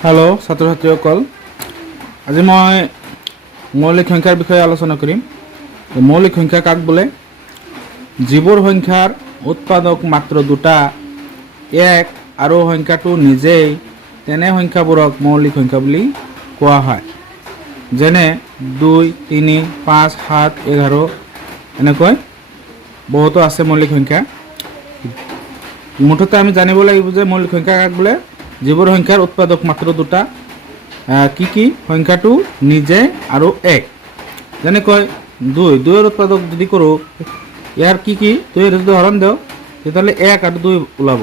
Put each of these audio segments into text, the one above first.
hello छात्र छात्रीসকল আজি মই মৌলিক সংখ্যাৰ বিষয়ে আলোচনা কৰিম মৌলিক সংখ্যা কাক বোলে যিবোৰ সংখ্যাৰ উৎপাদক মাত্ৰ দুটা এক আৰু সংখ্যাটো নিজেই তেনে সংখ্যাবোৰক মৌলিক সংখ্যা বুলি কোৱা হয় যেনে 2 3 5 7 11 এনেকৈ বহুতো আছে মৌলিক সংখ্যা মুঠতে আমি জানিব লাগিব যে মৌলিক সংখ্যা কাক বোলে যিবোৰ সংখ্যাৰ উৎপাদক মাত্ৰ দুটা কি সংখ্যাটো নিজে আৰু এক যেনেকৈ 2 2 এৰ উৎপাদক যদি কৰো ইয়াৰ কি 2 এৰ যদি হৰণ দাও তেতিয়াহলে 1 আৰু 2 ওলাব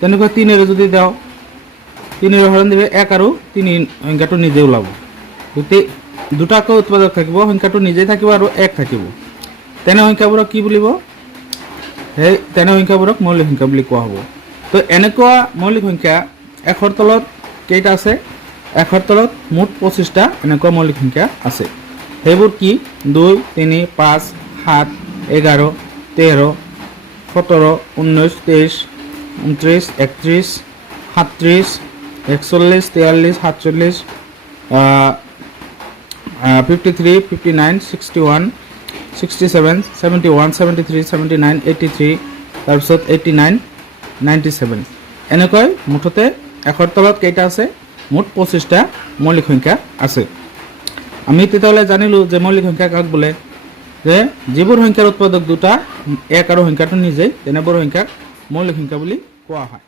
তেনেকৈ 3 এৰ যদি দাও 3 এৰ হৰণ দিবে 1 আৰু 3 সংখ্যাটো নিজে ওলাব যদি দুটাকৈ উৎপাদক থাকিব সংখ্যাটো নিজে থাকিব আৰু 1 থাকিব তেনে সংখ্যাবোৰক কি বুলিব হে তেনে সংখ্যাবোৰক মৌলিক সংখ্যা বুলি কোৱা হ'ব তো এনেকুৱা মৌলিক সংখ্যা একৰ তলত কেইটা আছে একৰ তলত মুঠ 25টা এনেকুৱা মৌলিক সংখ্যা আছে সেইবোৰ কি 2 3 5 7 11 13 17 19 23 29 31 37 41 43 47 53 59 61 67 71 73 79 83 তাৰপিছত 89 97 এনেকৈ মুঠতে একৰ তলত কেইটা আছে মুঠ 25টা মৌলিক সংখ্যা আছে আমি তেতিয়াহলে জানিলো যে মৌলিক সংখ্যা কাক বোলে যে যিবোৰ সংখ্যাৰ উৎপাদক দুটা এক আৰু সংখ্যাটো নিজেই তেনেবোৰ সংখ্যাক মৌলিক সংখ্যা বুলি কোৱা হয়